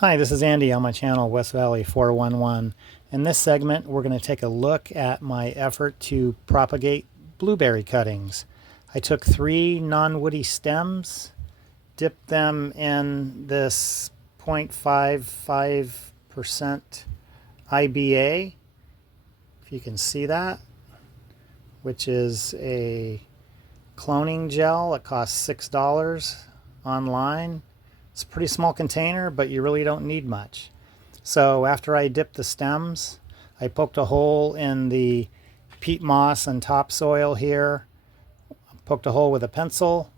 Hi, this is Andy on my channel, West Valley 411. In this segment, we're going to take a look at my effort to propagate blueberry cuttings. I took 3 non-woody stems, dipped them in this 0.55% IBA, if you can see that, which is a cloning gel. It costs $6 online. It's a pretty small container, but you really don't need much. So after I dipped the stems, I poked a hole in the peat moss and topsoil here, poked a hole with a pencil,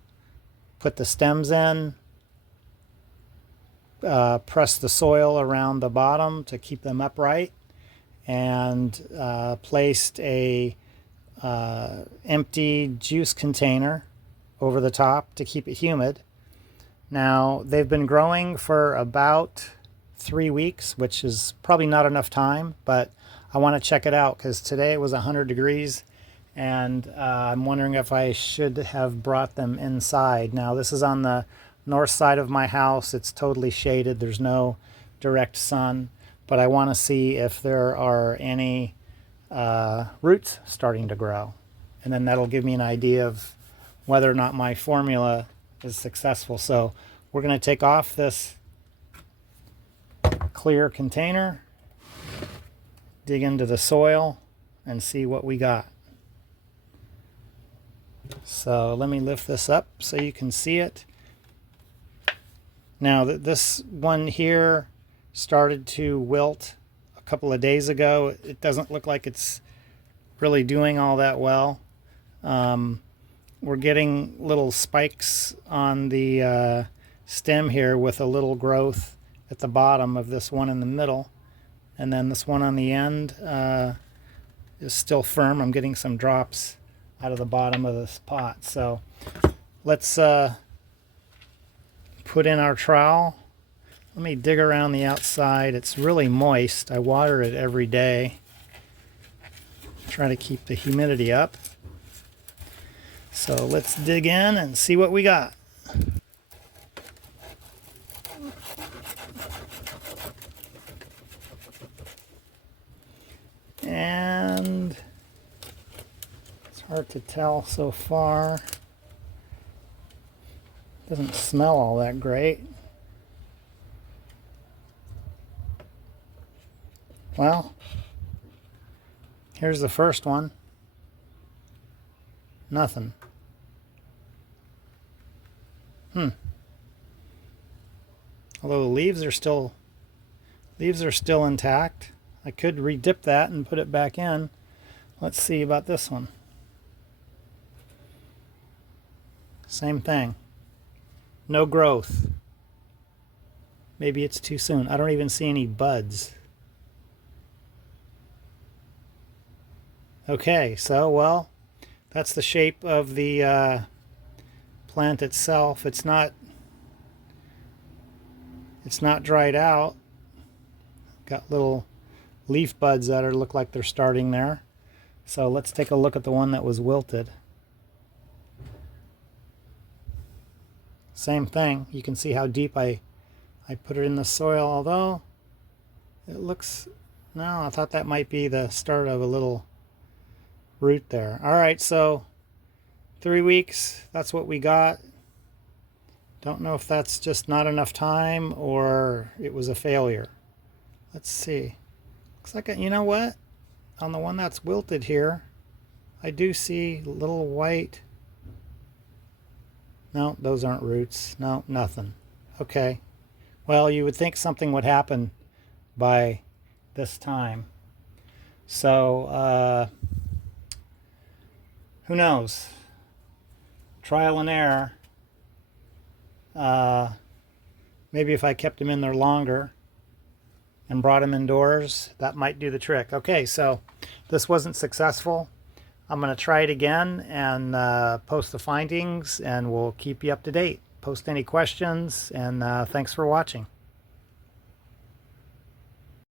put the stems in, pressed the soil around the bottom to keep them upright, and placed a empty juice container over the top to keep it humid. Now, they've been growing for about 3 weeks, which is probably not enough time, but I want to check it out because today it was 100 degrees and I'm wondering if I should have brought them inside. Now, this is on the north side of my house. It's totally shaded. There's no direct sun, but I want to see if there are any roots starting to grow. And then that'll give me an idea of whether or not my formula is successful. So we're going to take off this clear container, dig into the soil, and see what we got. So let me lift this up so you can see it. Now this one here started to wilt a couple of days ago. It doesn't look like it's really doing all that well. We're getting little spikes on the stem here with a little growth at the bottom of this one in the middle. And then this one on the end is still firm. I'm getting some drops out of the bottom of this pot. So let's put in our trowel. Let me dig around the outside. It's really moist. I water it every day. Try to keep the humidity up. So let's dig in and see what we got. And it's hard to tell so far. Doesn't smell all that great. Well, here's the first one. Nothing. Although the leaves are still intact. I could re-dip that and put it back in. Let's see about this one. Same thing. No growth. Maybe it's too soon. I don't even see any buds. Okay, so well, that's the shape of the plant itself. It's not dried out. Got little leaf buds that look like they're starting there. So let's take a look at the one that was wilted. Same thing. You can see how deep I put it in the soil, although it looks, no, I thought that might be the start of a little root there. All right, so 3 weeks, that's what we got. Don't know if that's just not enough time or it was a failure. Let's see. Looks like, you know what? On the one that's wilted here, I do see little white. No, those aren't roots. No, nothing. Okay. Well, you would think something would happen by this time. So, who knows? Trial and error. Maybe if I kept them in there longer and brought them indoors, that might do the trick. Okay, so this wasn't successful. I'm going to try it again and post the findings, and we'll keep you up to date. Post any questions, and thanks for watching.